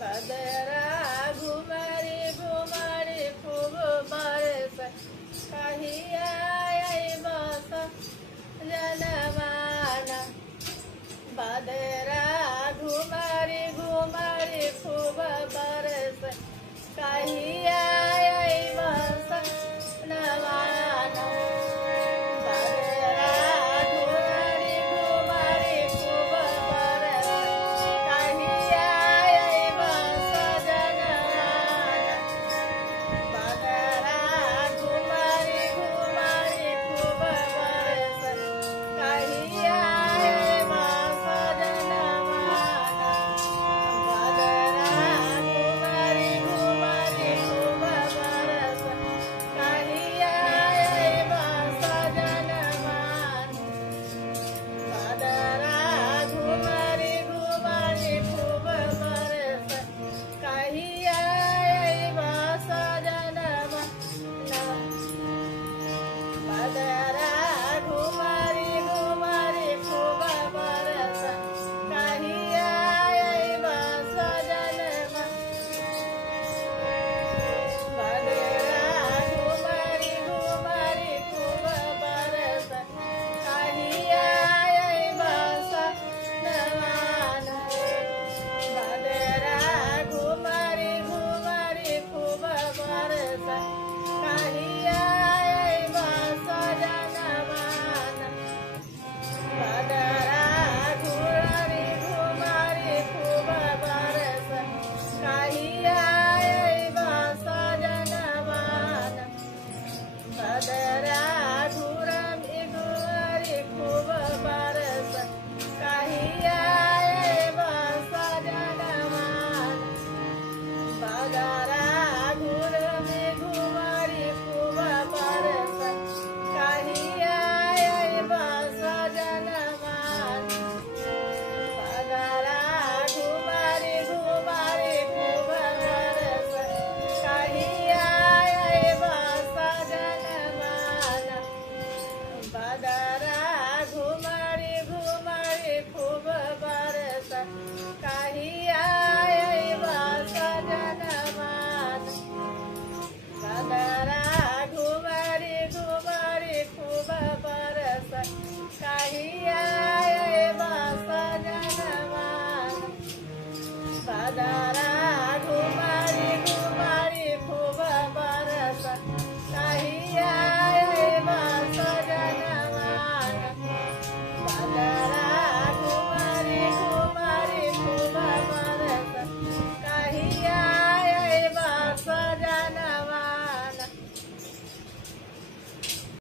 बदरा घुमरी घुमरी खूब बरस कहिया बस जनमान बदरा घुमरी घुमरी खूब बरस कहिया बस नमान बदरा घुमरी घुमरी खूब बरस कहिया बस जनमान बदरा घुमरी घुमरी खूब बरस कहिया बस जनमान बदरा घुमरी घुमरी खूब बरस कहिया बस जनमान बदरा घुमरी घुमरी खूब बरस कहिया बस जनमान बदरा घुमरी घुमरी खूब बरस कहिया बस जनमान बदरा घुमरी घुमरी खूब बरस कहिया बस नमान बदरा घुमरी घुमरी खूब बरस कहिया बस जनमान बदरा घुमरी घुमरी खूब बरस कहिया बस जनमान बदरा घुमरी घुमरी खूब बरस कहिया बस जनमान बदरा घुमरी घुमरी खूब बरस कहिया बस जनमान बदरा घुमरी घुमरी खूब बरस कहिया बस जनमान बदरा घुमरी घुमरी खूब बरस कहिया बस जनमान बदरा घुमरी घुमरी खूब बरस कहिया बस जनमान बदरा